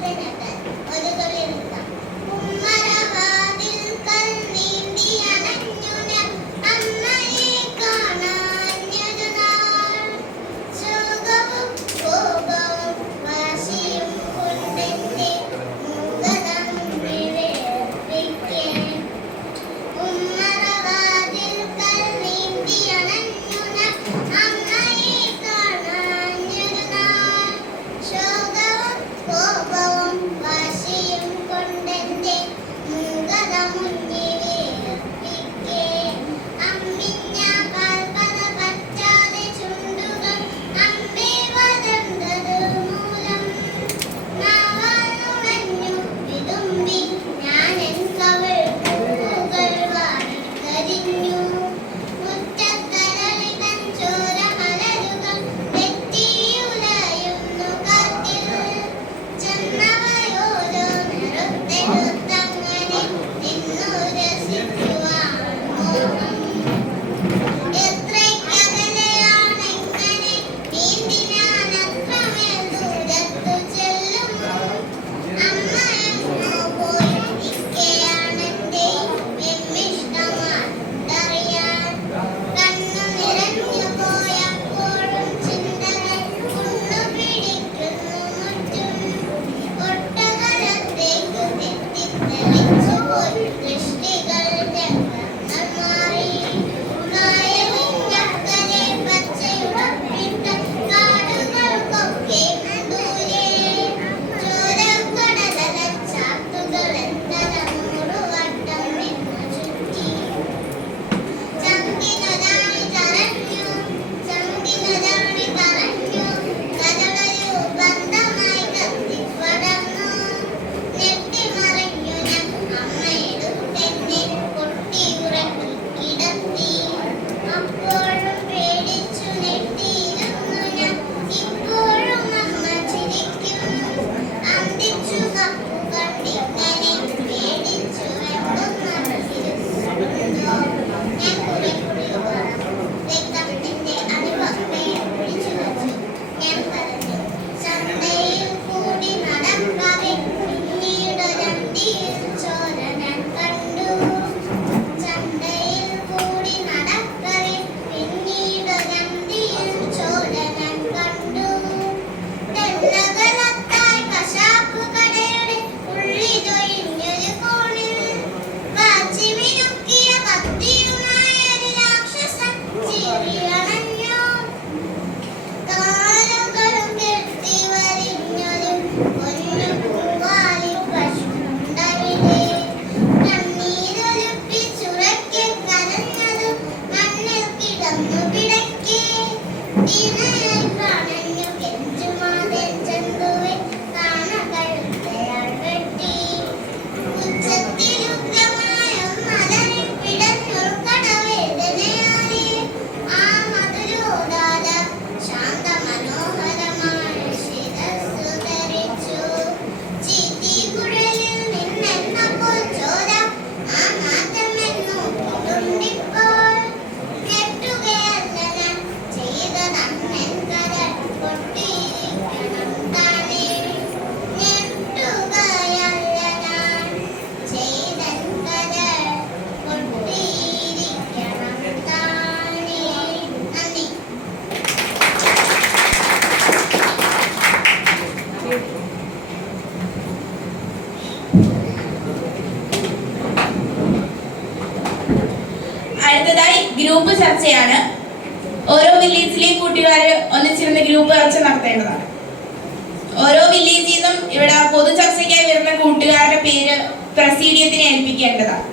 thing. Group ചർച്ചയാണ്. ഓരോ വില്ലേജിലെയും കൂട്ടുകാർ ഒന്നിച്ചിരുന്ന് ഗ്രൂപ്പ് ചർച്ച നടത്തേണ്ടതാണ്. ഓരോ വില്ലേജിൽ നിന്നും ഇവിടെ പൊതു ചർച്ചയ്ക്കായി വരുന്ന കൂട്ടുകാരുടെ പേര് പ്രസീഡിയത്തിനെ ഏൽപ്പിക്കേണ്ടതാണ്.